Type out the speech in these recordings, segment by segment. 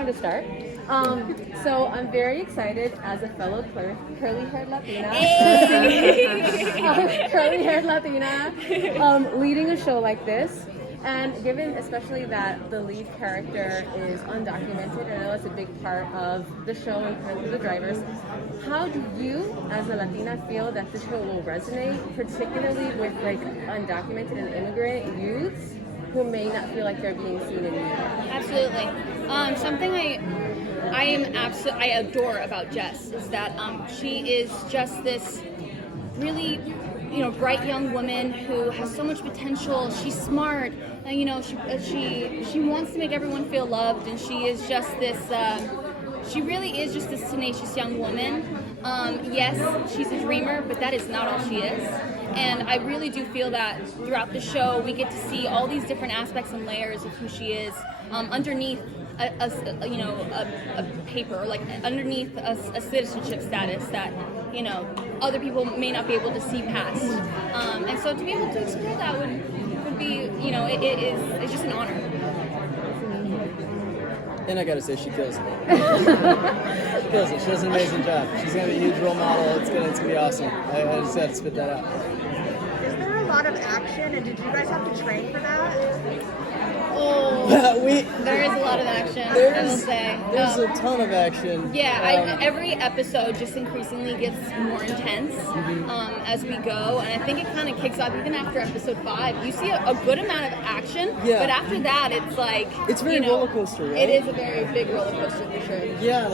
To start. So I'm very excited as a fellow curly-haired Latina, curly-haired Latina, leading a show like this. And given especially that the lead character is undocumented, and I know it's a big part of the show and part of the drivers, how do you, as a Latina, feel that the show will resonate, particularly with like undocumented and immigrant youths who may not feel like they're being seen in media? Absolutely. Something I adore about Jess is that she is just this really, bright young woman who has so much potential. She's smart, and she wants to make everyone feel loved, and she is just this. She really is just this tenacious young woman. Yes, she's a dreamer, but that is not all she is. And I really do feel that throughout the show, we get to see all these different aspects and layers of who she is underneath a paper, or like underneath a citizenship status that other people may not be able to see past. And so to be able to explore that would be it's just an honor. And I gotta say, she kills it. She kills it. She does an amazing job. She's gonna be a huge role model. It's gonna be awesome. I just had to spit that out. Is there a lot of action, and did you guys have to train for that? Oh, there is a lot of action, I will say. There's a ton of action. Yeah, every episode just increasingly gets more intense as we go, and I think it kind of kicks off even after episode 5. You see a good amount of action, but after that, it's like... It's very roller coaster, right? It is a very big roller coaster, for sure. Yeah,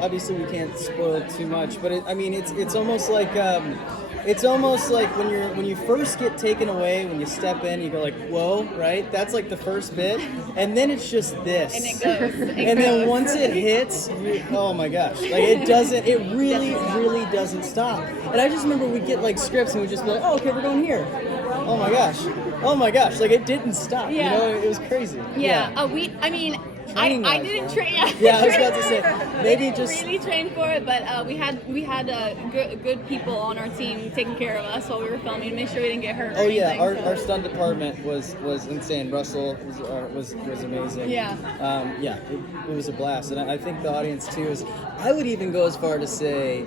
obviously we can't spoil too much, but it's almost like... It's almost like when you first get taken away, when you step in, you go like, whoa, right? That's like the first bit, and then it's just this. And it goes. Then once it hits, oh my gosh, like it really doesn't stop. And I just remember we'd get like scripts and we'd just be like, oh, okay, we're going here. Oh my gosh, like it didn't stop. Yeah. It was crazy. Yeah. I didn't train. Yeah, I was about to say maybe just really trained for it, but we had good people on our team taking care of us while we were filming to make sure we didn't get hurt. Oh yeah, our stunt department was insane. Russell was amazing. Yeah. It was a blast, and I think the audience too is. I would even go as far to say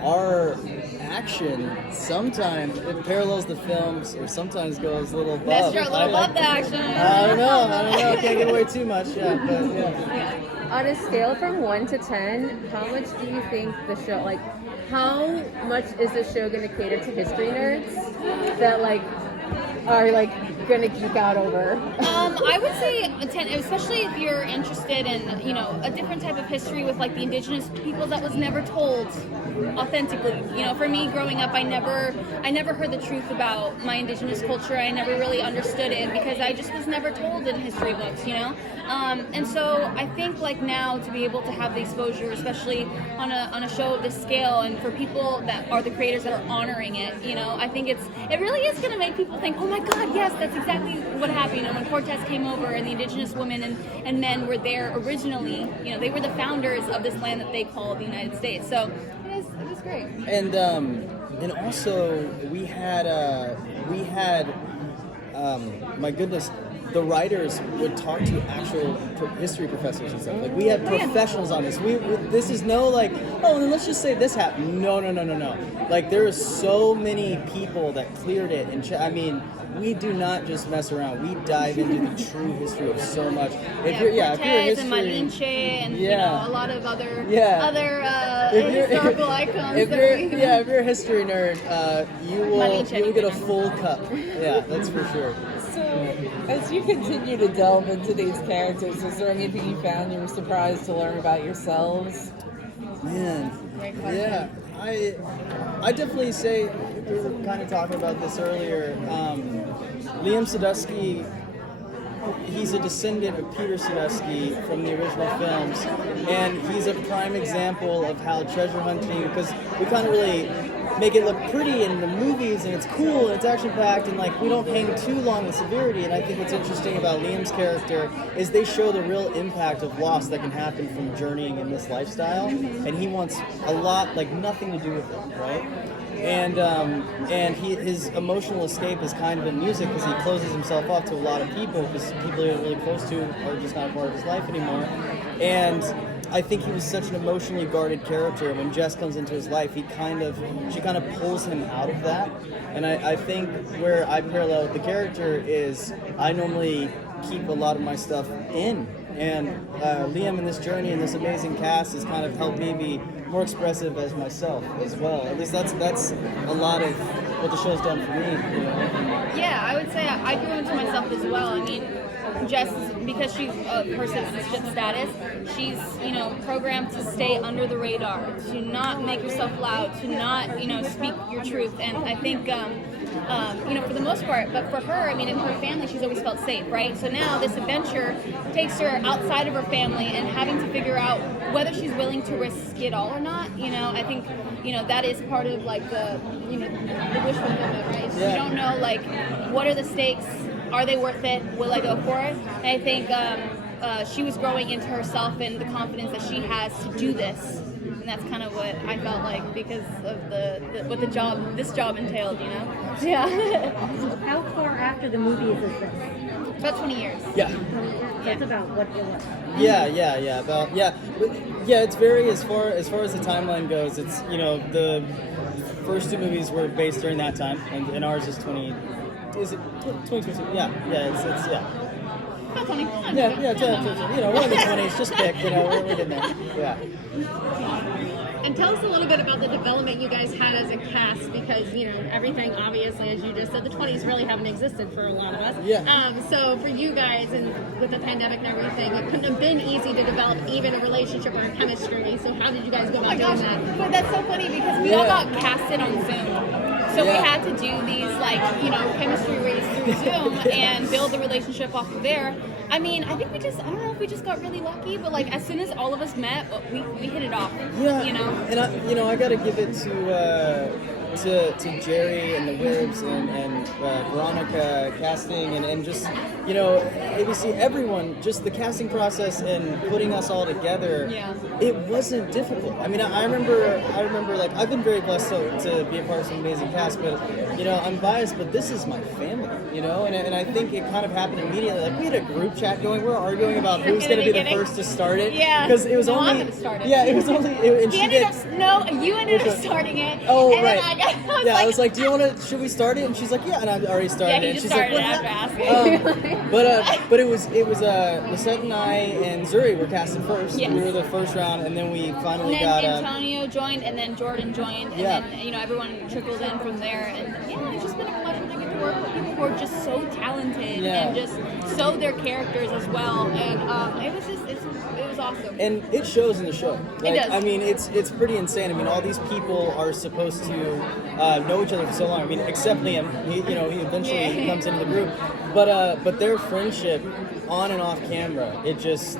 our action sometimes it parallels the films, or sometimes goes a little above. That's true, a little above the action. I don't know. Can't give away too much. Yeah. On a scale from 1 to 10, how much do you think the show, like, how much is the show going to cater to history nerds that are going to geek out over? I would say 10, especially if you're interested in a different type of history with like the indigenous people that was never told authentically. For me growing up, I never heard the truth about my indigenous culture. I never really understood it because I just was never told in history books. And so I think like now to be able to have the exposure, especially on a show of this scale, and for people that are the creators that are honoring it, I think it really is going to make people think, oh my God, yes, that's exactly what happened. When Cortez came over and the indigenous women and men were there originally, they were the founders of this land that they call the United States. So it was great. And also we had my goodness, the writers would talk to actual history professors and stuff. Like we had professionals on this. This is no like, oh, then let's just say this happened. No. Like there are so many people that cleared it, and we do not just mess around. We dive into the true history of so much. If you're Cortez and Malinche and a lot of other historical icons. If you're a history nerd, you will get a full cup. Yeah, that's for sure. So, as you continue to delve into these characters, is there anything you found you were surprised to learn about yourselves? Man, yeah, I definitely say, we were kind of talking about this earlier, Liam Sadusky, he's a descendant of Peter Sadusky from the original films, and he's a prime example of how treasure hunting, because we kind of really make it look pretty in the movies, and it's cool, and it's action-packed, and we don't hang too long with severity. And I think what's interesting about Liam's character is they show the real impact of loss that can happen from journeying in this lifestyle, and he wants a lot, nothing to do with it, right? And his emotional escape is kind of in music, because he closes himself off to a lot of people, because people he's really close to are just not a part of his life anymore. And I think he was such an emotionally guarded character. When Jess comes into his life, she kind of pulls him out of that. And I think where I parallel with the character is I normally keep a lot of my stuff in. And Liam in this journey and this amazing cast has kind of helped me be more expressive as myself as well. At least that's a lot of what the show's done for me. You know? Yeah, I would say I grew into myself as well. I mean, Jess, because she's her citizenship status, she's, you know, programmed to stay under the radar, to not make yourself loud, to not, you know, speak your truth. And I think, you know, for the most part, but for her, I mean, in her family, she's always felt safe, right? So now this adventure takes her outside of her family and having to figure out whether she's willing to risk it all or not. You know, I think, you know, that is part of like the, you know, the wish fulfillment, right? So you don't know, like, what are the stakes? Are they worth it? Will I go for it? And I think she was growing into herself and the confidence that she has to do this. And that's kind of what I felt like because of what this job entailed, you know? Yeah. How far after the movie is this? About 20 years. Yeah. That's about what it was. It's very as far as the timeline goes. It's, you know, the first two movies were based during that time, and ours is 20. Is it 2022? Yeah. It's About 20. You know, we're in the 20s. Just pick. You know, we're getting there. Yeah. And tell us a little bit about the development you guys had as a cast, because, you know, everything, obviously, as you just said, the 20s really haven't existed for a lot of us. Yeah. So for you guys, and with the pandemic and everything, it couldn't have been easy to develop even a relationship or a chemistry. So how did you guys go about doing that? But that's so funny because we all got casted on Zoom. So we had to do these, like, you know, chemistry reads through Zoom and build the relationship off of there. I mean, I think I don't know if we just got really lucky, but like as soon as all of us met, we hit it off. Yeah. You know? And I gotta give it to Jerry and the Wibbs and Veronica casting and just, you know, ABC, everyone, just the casting process and putting us all together. Yeah. It wasn't difficult. I mean, I remember like I've been very blessed to be a part of some amazing cast, but you know, I'm biased, but this is my family, you know, and I think it kind of happened immediately. Like we had a group chat going, we're arguing about who's going to be the first to start it. Yeah. Because it was I'm only. gonna start it. Yeah, it was only. And she did. You ended up starting it. Oh, and right. Then I was like, do you want to, should we start it? And she's like, yeah, and I already started Yeah, he it. just She's started like, it after asking. but it was Lisette and I and Zuri were casted first. Yes. We were the first round, and then we finally And got. then Antonio joined, and then Jordan joined, and then, you know, everyone trickled in from there. And yeah, it's just been a pleasure to get to work with people who are just so talented and just so their characters as well. And it was awesome. And it shows in the show. Like, It does. I mean, it's pretty insane. I mean, all these people are supposed to know each other for so long. I mean, except Liam. He eventually comes into the group. But their friendship, on and off camera, it's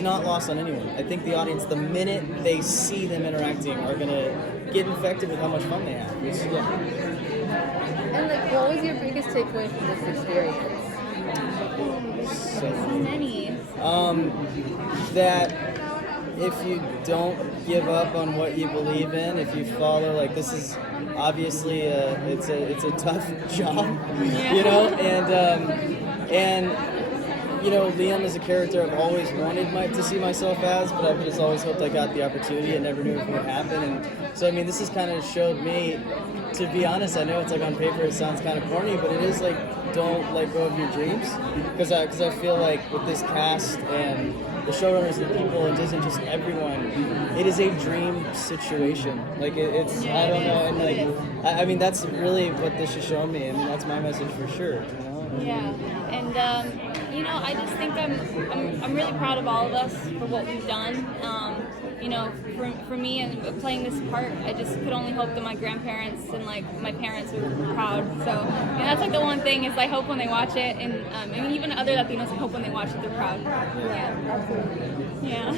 not lost on anyone. I think the audience, the minute they see them interacting, are gonna get infected with how much fun they have. And like, what was your biggest takeaway from this experience? So many. That if you don't give up on what you believe in, if you follow, like, this is obviously it's a tough job, you know, and you know, Liam is a character I've always wanted to see myself as, but I've just always hoped I got the opportunity. I never knew if it would happen, and so I mean, this has kind of showed me, to be honest, I know it's like on paper it sounds kind of corny, but it is like, don't let go of your dreams, because I feel like with this cast and the showrunners and the people and Disney, just everyone, it is a dream situation. Like it's I don't know, and like I mean that's really what this is showing me. I mean that's my message for sure. You know? Yeah, and you know, I just think I'm really proud of all of us for what we've done. You know, for me and playing this part, I just could only hope that my grandparents and like my parents were proud. So and that's like the one thing is I hope when they watch it, and I mean even other Latinos, I hope when they watch it they're proud. Yeah.